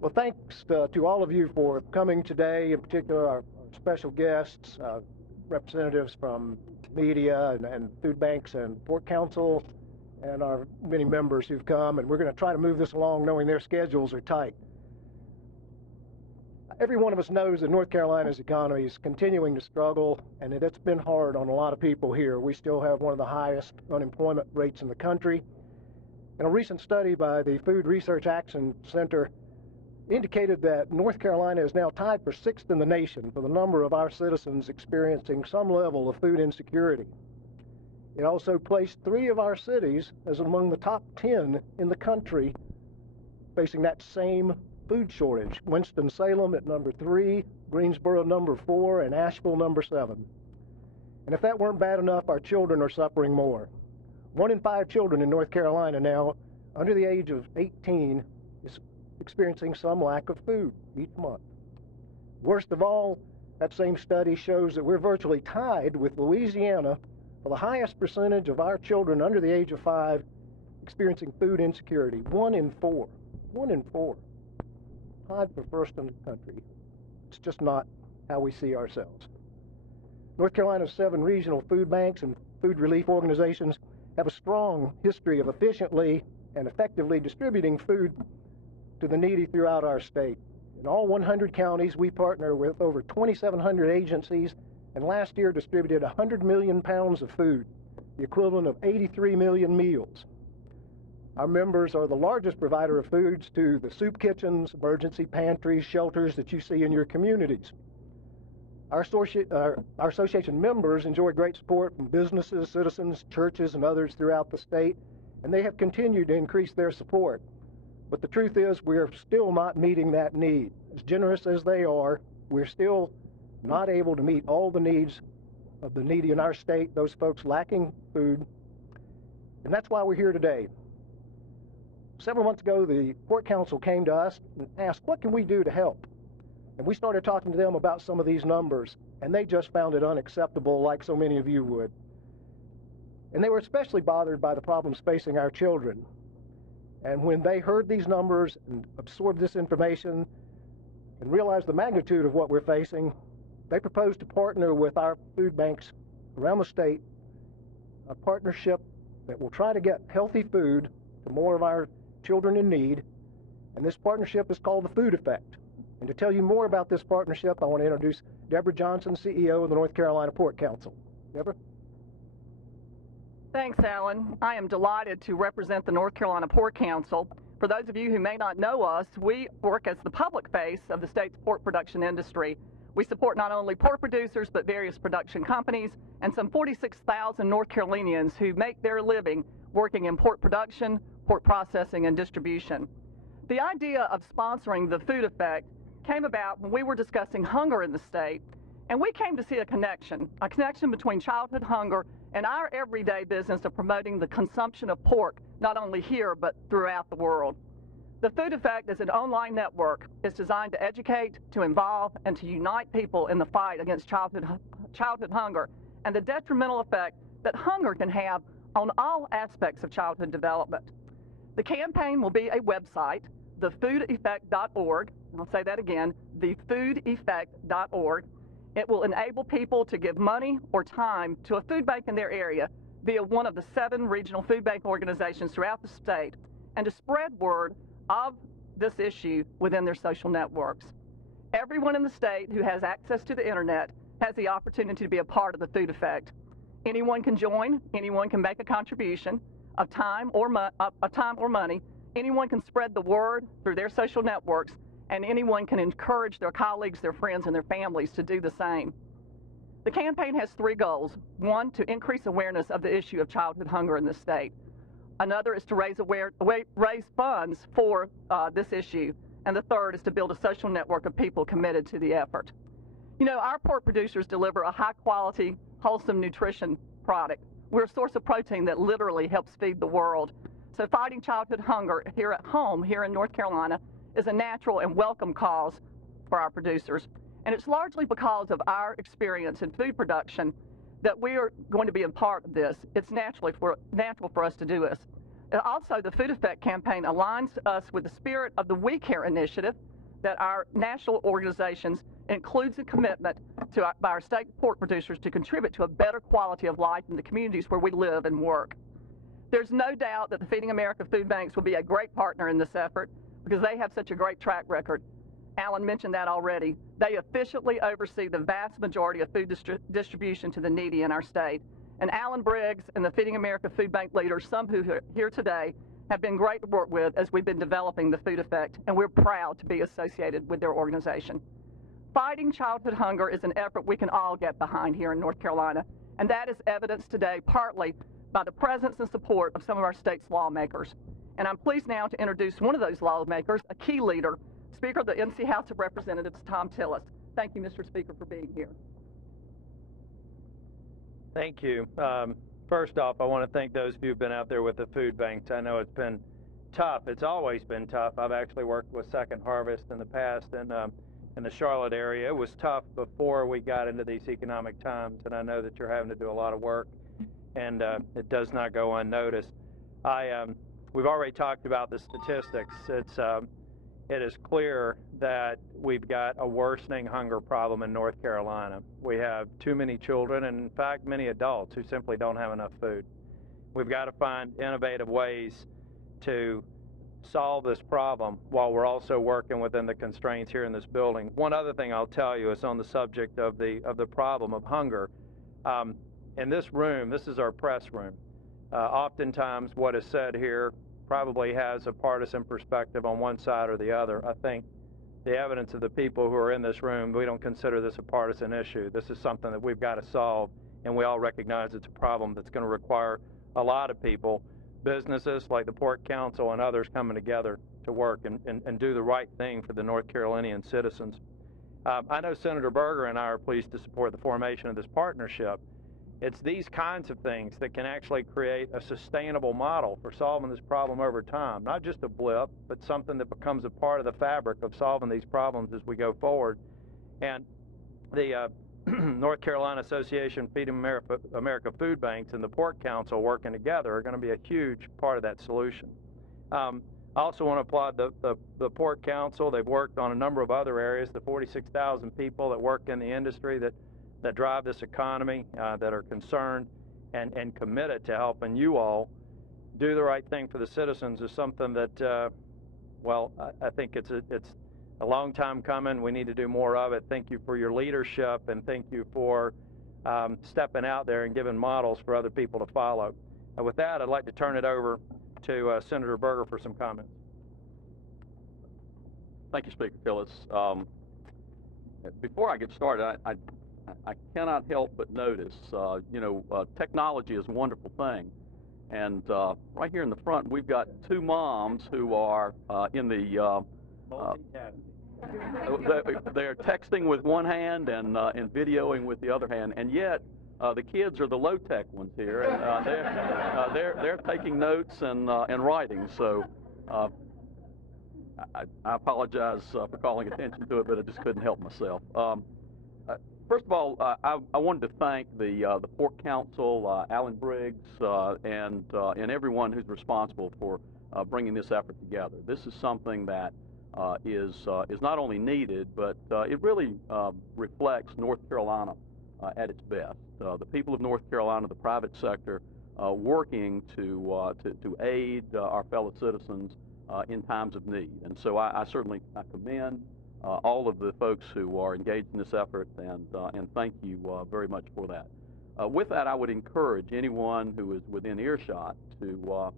Well, thanks to all of you for coming today, in particular our special guests, representatives from media and food banks and Port Council, and our many members who've come, and we're going to try to move this along knowing their schedules are tight. Every one of us knows that North Carolina's economy is continuing to struggle, and it's been hard on a lot of people here. We still have one of the highest unemployment rates in the country. And a recent study by the Food Research Action Center indicated that North Carolina is now tied for 6th in the nation for the number of our citizens experiencing some level of food insecurity. It also placed 3 of our cities as among the top 10 in the country facing that same food shortage. Winston-Salem at number 3, Greensboro number 4, and Asheville number 7. And if that weren't bad enough, our children are suffering more. 1 in 5 children in North Carolina now under the age of 18 is experiencing some lack of food each month. Worst of all, that same study shows that we're virtually tied with Louisiana for the highest percentage of our children under the age of 5 experiencing food insecurity. 1 in 4. 1 in 4. Tied for first in the country. It's just not how we see ourselves. North Carolina's 7 regional food banks and food relief organizations have a strong history of efficiently and effectively distributing food to the needy throughout our state. In all 100 counties, we partner with over 2,700 agencies, and last year distributed 100 million pounds of food, the equivalent of 83 million meals. Our members are the largest provider of foods to the soup kitchens, emergency pantries, shelters that you see in your communities. Our association members enjoy great support from businesses, citizens, churches, and others throughout the state, and they have continued to increase their support. But the truth is, we're still not meeting that need. As generous as they are, we're still not able to meet all the needs of the needy in our state, those folks lacking food. And that's why we're here today. Several months ago, the Port Council came to us and asked, what can we do to help? And we started talking to them about some of these numbers, and they just found it unacceptable, like so many of you would. And they were especially bothered by the problems facing our children. And when they heard these numbers and absorbed this information and realized the magnitude of what we're facing, they proposed to partner with our food banks around the state, a partnership that will try to get healthy food to more of our children in need. And this partnership is called the Food Effect. And to tell you more about this partnership, I want to introduce Deborah Johnson, CEO of the North Carolina Port Council. Deborah? Thanks, Alan. I am delighted to represent the North Carolina Port Council. For those of you who may not know us, we work as the public face of the state's pork production industry. We support not only pork producers, but various production companies and some 46,000 North Carolinians who make their living working in pork production, pork processing, and distribution. The idea of sponsoring the Food Effect came about when we were discussing hunger in the state, and we came to see a connection between childhood hunger and our everyday business of promoting the consumption of pork, not only here, but throughout the world. The Food Effect is an online network. It's designed to educate, to involve, and to unite people in the fight against childhood hunger and the detrimental effect that hunger can have on all aspects of childhood development. The campaign will be a website, thefoodeffect.org. I'll say that again, thefoodeffect.org. It will enable people to give money or time to a food bank in their area via one of the 7 regional food bank organizations throughout the state, and to spread word of this issue within their social networks. Everyone in the state who has access to the internet has the opportunity to be a part of the Food Effect. Anyone can join, anyone can make a contribution of time or money, anyone can spread the word through their social networks, and anyone can encourage their colleagues, their friends, and their families to do the same. The campaign has 3 goals. 1, to increase awareness of the issue of childhood hunger in the state. Another is to raise funds for this issue. And the 3rd is to build a social network of people committed to the effort. You know, our pork producers deliver a high-quality, wholesome nutrition product. We're a source of protein that literally helps feed the world. So fighting childhood hunger here at home, here in North Carolina, is a natural and welcome cause for our producers. And it's largely because of our experience in food production that we are going to be a part of this. It's natural for us to do this. Also, the Food Effect campaign aligns us with the spirit of the We Care initiative that our national organizations includes a commitment by our state pork producers to contribute to a better quality of life in the communities where we live and work. There's no doubt that the Feeding America food banks will be a great partner in this effort because they have such a great track record. Alan mentioned that already. They efficiently oversee the vast majority of food distribution to the needy in our state. And Alan Briggs and the Feeding America food bank leaders, some who are here today, have been great to work with as we've been developing the Food Effect, and we're proud to be associated with their organization. Fighting childhood hunger is an effort we can all get behind here in North Carolina, and that is evidenced today partly by the presence and support of some of our state's lawmakers. And I'm pleased now to introduce one of those lawmakers, a key leader, Speaker of the NC House of Representatives, Thom Tillis. Thank you, Mr. Speaker, for being here. Thank you. First off, I want to thank those of you who've been out there with the food banks. I know it's been tough. It's always been tough. I've actually worked with Second Harvest in the past in the Charlotte area. It was tough before we got into these economic times, and I know that you're having to do a lot of work, and it does not go unnoticed. We've already talked about the statistics. It is clear that we've got a worsening hunger problem in North Carolina. We have too many children, and in fact, many adults who simply don't have enough food. We've got to find innovative ways to solve this problem while we're also working within the constraints here in this building. One other thing I'll tell you is on the subject of the problem of hunger. In this room, this is our press room. Oftentimes what is said here probably has a partisan perspective on one side or the other. I think the evidence of the people who are in this room, we don't consider this a partisan issue. This is something that we've got to solve, and we all recognize it's a problem that's going to require a lot of people, businesses like the Pork Council and others coming together to work and do the right thing for the North Carolinian citizens. I know Senator Berger and I are pleased to support the formation of this partnership. It's these kinds of things that can actually create a sustainable model for solving this problem over time, not just a blip, but something that becomes a part of the fabric of solving these problems as we go forward. And the North Carolina Association Feeding America Food Banks and the Pork Council working together are going to be a huge part of that solution. I also want to applaud the Pork Council. They've worked on a number of other areas, the 46,000 people that work in the industry that drive this economy, that are concerned and committed to helping you all do the right thing for the citizens is something that, well, I think it's a long time coming. We need to do more of it. Thank you for your leadership, and thank you for stepping out there and giving models for other people to follow. With that, I'd like to turn it over to Senator Berger for some comments. Thank you, Speaker Tillis. Before I get started, I cannot help but notice, technology is a wonderful thing. And right here in the front, we've got two moms who are in the they're texting with one hand and videoing with the other hand, and yet the kids are the low-tech ones here, and they're taking notes and writing. So I apologize for calling attention to it, but I just couldn't help myself. First of all, I wanted to thank the Pork Council, Alan Briggs, and everyone who's responsible for bringing this effort together. This is something that is not only needed, but it really reflects North Carolina at its best. The people of North Carolina, the private sector, working to aid our fellow citizens in times of need. And so I certainly commend all of the folks who are engaged in this effort, and thank you very much for that. With that, I would encourage anyone who is within earshot to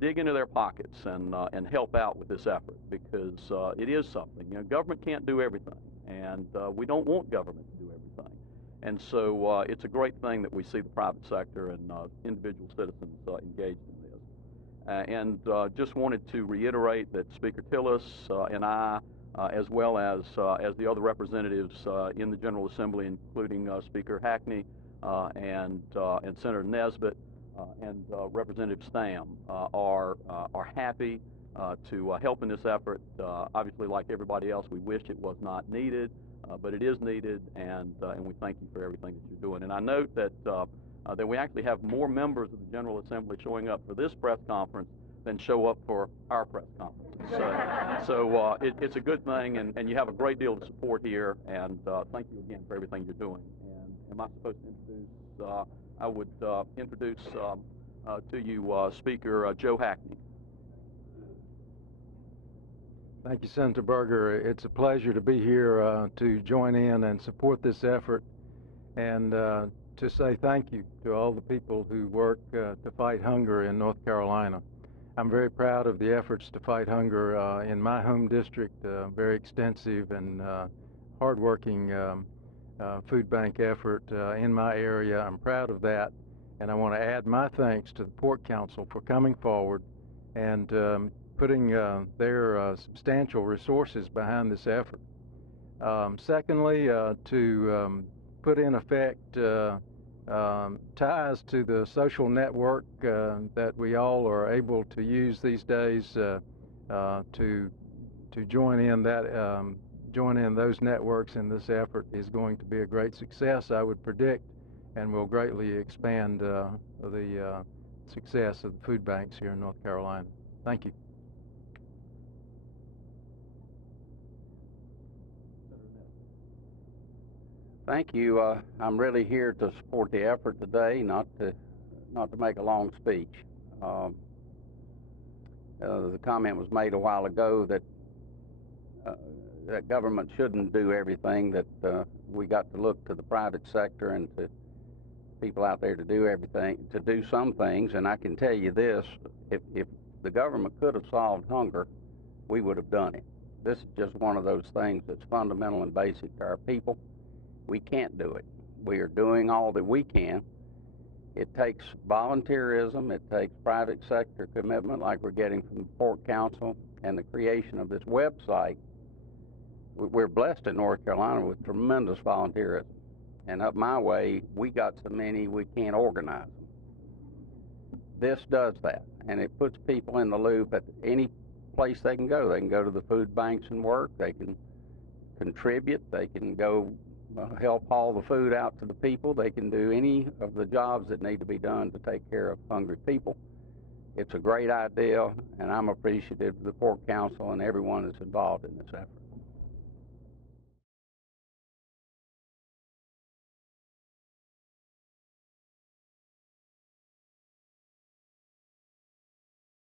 dig into their pockets and help out with this effort, because it is something. Government can't do everything, and we don't want government to do everything. And so it's a great thing that we see the private sector and individual citizens engaged in this. And just wanted to reiterate that Speaker Tillis and I, as well as the other representatives in the General Assembly, including Speaker Hackney and Senator Nesbitt and Representative Stam, are happy to help in this effort. Obviously, like everybody else, we wish it was not needed, but it is needed, and we thank you for everything that you're doing. And I note that that we actually have more members of the General Assembly showing up for this press conference than show up for our press conferences. So it's a good thing, and you have a great deal of support here, and thank you again for everything you're doing. And am I supposed to introduce, I would introduce to you Speaker Joe Hackney. Thank you, Senator Berger. It's a pleasure to be here to join in and support this effort, and to say thank you to all the people who work to fight hunger in North Carolina. I'm very proud of the efforts to fight hunger in my home district, very extensive and hardworking food bank effort in my area. I'm proud of that, and I want to add my thanks to the Pork Council for coming forward and putting their substantial resources behind this effort. Secondly, to put in effect ties to the social network that we all are able to use these days to join in those networks in this effort is going to be a great success, I would predict, and will greatly expand the success of the food banks here in North Carolina. Thank you. Thank you. I'm really here to support the effort today, not to make a long speech. The comment was made a while ago that that government shouldn't do everything, that we got to look to the private sector and to people out there to do everything, to do some things. And I can tell you this, if the government could have solved hunger, we would have done it. This is just one of those things that's fundamental and basic to our people. We can't do it. We are doing all that we can. It takes volunteerism, it takes private sector commitment like we're getting from the Pork Council, and the creation of this website. We're blessed in North Carolina with tremendous volunteerism. And up my way, we got so many we can't organize them. This does that, and it puts people in the loop at any place they can go. They can go to the food banks and work, they can contribute, they can go help haul the food out to the people. They can do any of the jobs that need to be done to take care of hungry people. It's a great idea, and I'm appreciative of the Pork Council and everyone that's involved in this effort.